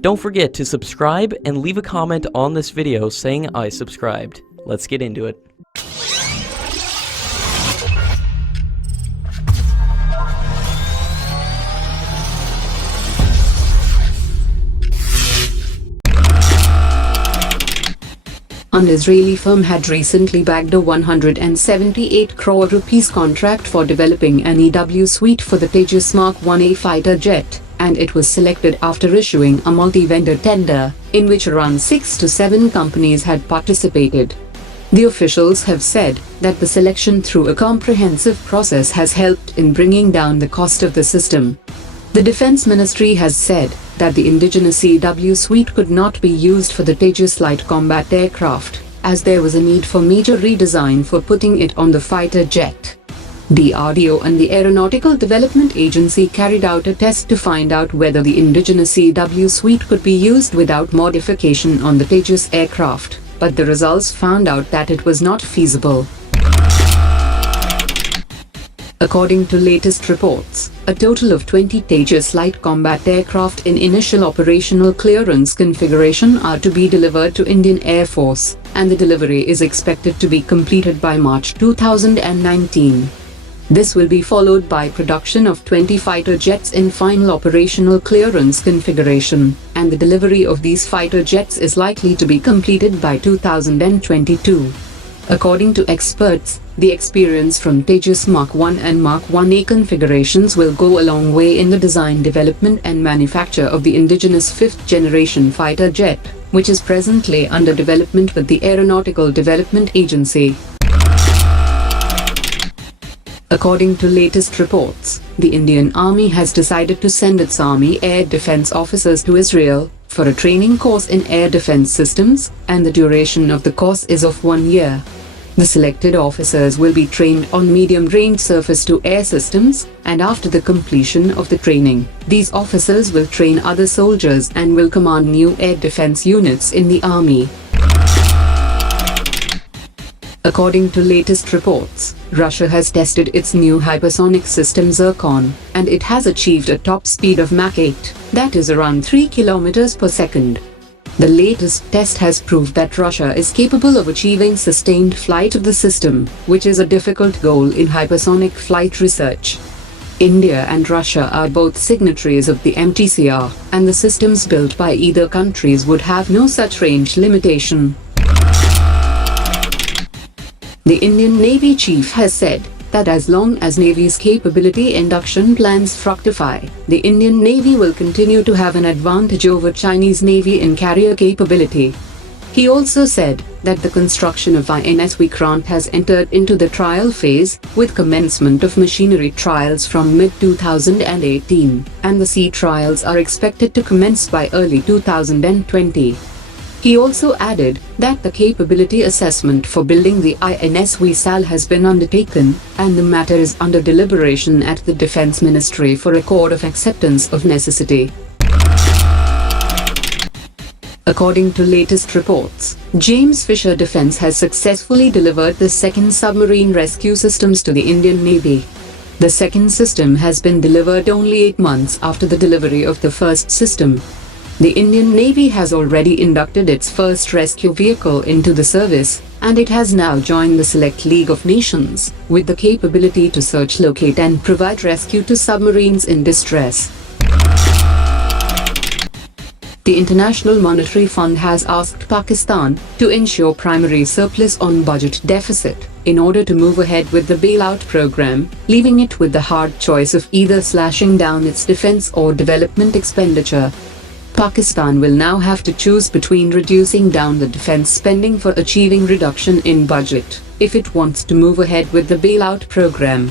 Don't forget to subscribe and leave a comment on this video saying I subscribed. Let's get into it. An Israeli firm had recently bagged a 178 crore rupees contract for developing an EW suite for the Tejas Mark 1A fighter jet, and it was selected after issuing a multi-vendor tender, in which around 6 to 7 companies had participated. The officials have said that the selection through a comprehensive process has helped in bringing down the cost of the system. The Defense Ministry has said that the Indigenous EW suite could not be used for the Tejas light combat aircraft, as there was a need for major redesign for putting it on the fighter jet. The DRDO and the Aeronautical Development Agency carried out a test to find out whether the Indigenous EW suite could be used without modification on the Tejas aircraft, but the results found out that it was not feasible. According to latest reports, a total of 20 Tejas light combat aircraft in initial operational clearance configuration are to be delivered to Indian Air Force, and the delivery is expected to be completed by March 2019. This will be followed by production of 20 fighter jets in final operational clearance configuration, and the delivery of these fighter jets is likely to be completed by 2022. According to experts, the experience from Tejas Mark 1 and Mark 1A configurations will go a long way in the design, development and manufacture of the indigenous 5th generation fighter jet, which is presently under development with the Aeronautical Development Agency. According to latest reports, the Indian Army has decided to send its Army Air Defense officers to Israel for a training course in air defense systems, and the duration of the course is of 1 year. The selected officers will be trained on medium-range surface-to-air systems, and after the completion of the training, these officers will train other soldiers and will command new air defense units in the army. According to latest reports, Russia has tested its new hypersonic system Zircon, and it has achieved a top speed of Mach 8, that is around 3 km per second. The latest test has proved that Russia is capable of achieving sustained flight of the system, which is a difficult goal in hypersonic flight research. India and Russia are both signatories of the MTCR, and the systems built by either countries would have no such range limitation. The Indian Navy chief has said that as long as Navy's capability induction plans fructify, the Indian Navy will continue to have an advantage over Chinese Navy in carrier capability. He also said that the construction of INS Vikrant has entered into the trial phase, with commencement of machinery trials from mid-2018, and the sea trials are expected to commence by early 2020. He also added that the capability assessment for building the INS Vishal has been undertaken, and the matter is under deliberation at the Defense Ministry for record of acceptance of necessity. According to latest reports, James Fisher Defence has successfully delivered the second submarine rescue systems to the Indian Navy. The second system has been delivered only 8 months after the delivery of the first system. The Indian Navy has already inducted its first rescue vehicle into the service, and it has now joined the Select League of Nations, with the capability to search, locate and provide rescue to submarines in distress. The International Monetary Fund has asked Pakistan to ensure primary surplus on budget deficit, in order to move ahead with the bailout program, leaving it with the hard choice of either slashing down its defense or development expenditure. Pakistan will now have to choose between reducing down the defense spending for achieving reduction in budget, if it wants to move ahead with the bailout program.